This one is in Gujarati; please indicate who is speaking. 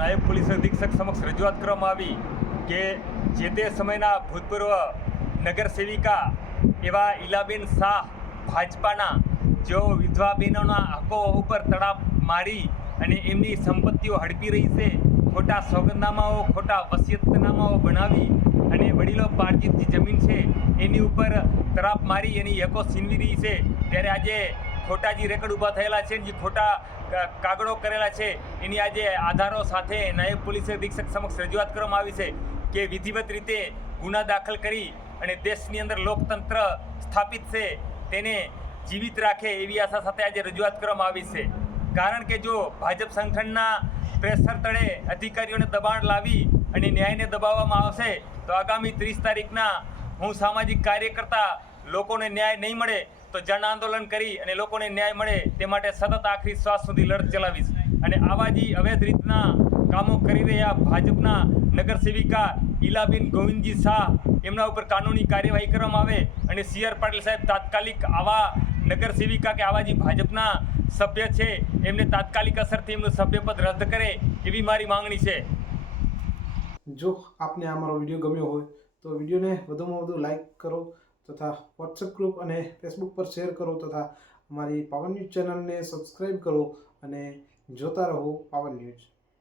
Speaker 1: નાયબ પોલીસ અધિક્ષક સમક્ષ રજૂઆત કરવામાં આવી કે જે તે સમયના ભૂતપૂર્વ નગર સેવિકા એવા ઈલાબેન શાહ ભાજપાના જેઓ વિધવા બહેનોના હકો ઉપર તડાપ મારી અને એમની સંપત્તિઓ હડપી રહી છે, ખોટા સોગંદનામાઓ, ખોટા વસિયતનામાઓ બનાવી અને વડીલો પાર્જિત જે જમીન છે એની ઉપર તરાપ મારી, એની હકો છીનવી રહી છે. ત્યારે આજે ખોટા જે રેકર્ડ ઊભા થયેલા છે જે ખોટા કાગળો કરેલા છે. એની આજે આધારો સાથે નાયબ પોલીસ અધિક્ષક સમક્ષ રજૂઆત કરવામાં આવી છે કે વિધિવત રીતે ગુના દાખલ કરી અને દેશની અંદર લોકતંત્ર સ્થાપિત છે. તેને જીવિત રાખે એવી આશા સાથે આજે રજૂઆત કરવામાં આવી છે. કારણ કે જો ભાજપ સંગઠનના પ્રેશર તળે અધિકારીઓને દબાણ લાવી અને ન્યાયને દબાવવામાં આવશે, તો આગામી ત્રીસ તારીખના હું સામાજિક કાર્યકર્તા લોકોને ન્યાય નહીં મળે તો જન આંદોલન કરી અને લોકોને ન્યાય મળે તે માટે સતત આખરી શ્વાસ સુધી લડત ચલાવીશ. અને આવા જ અવૈધ રીતના કામો કરી રહ્યા ભાજપના નગર સેવિકા ઈલાબેન ગોવિંદજી શાહ, એમના ઉપર કાનૂની કાર્યવાહી કરવામાં આવે અને સી આર પાટીલ સાહેબ તાત્કાલિક આવા નગર સેવિકા કે આવા જે ભાજપના સભ્ય છે, એમને તાત્કાલિક અસરથી એમનું સભ્યપદ રદ કરે એવી મારી માંગણી છે.
Speaker 2: જો આપને આ વીડિયો ગમ્યો હોય તો વિડીયોને વધુમાં વધુ લાઈક કરો તથા વોટ્સએપ ગ્રુપ અને ફેસબુક પર શેર કરો તથા અમારી પાવન ન્યૂઝ ચેનલને સબસ્ક્રાઈબ કરો અને જોતા રહો પાવન ન્યૂઝ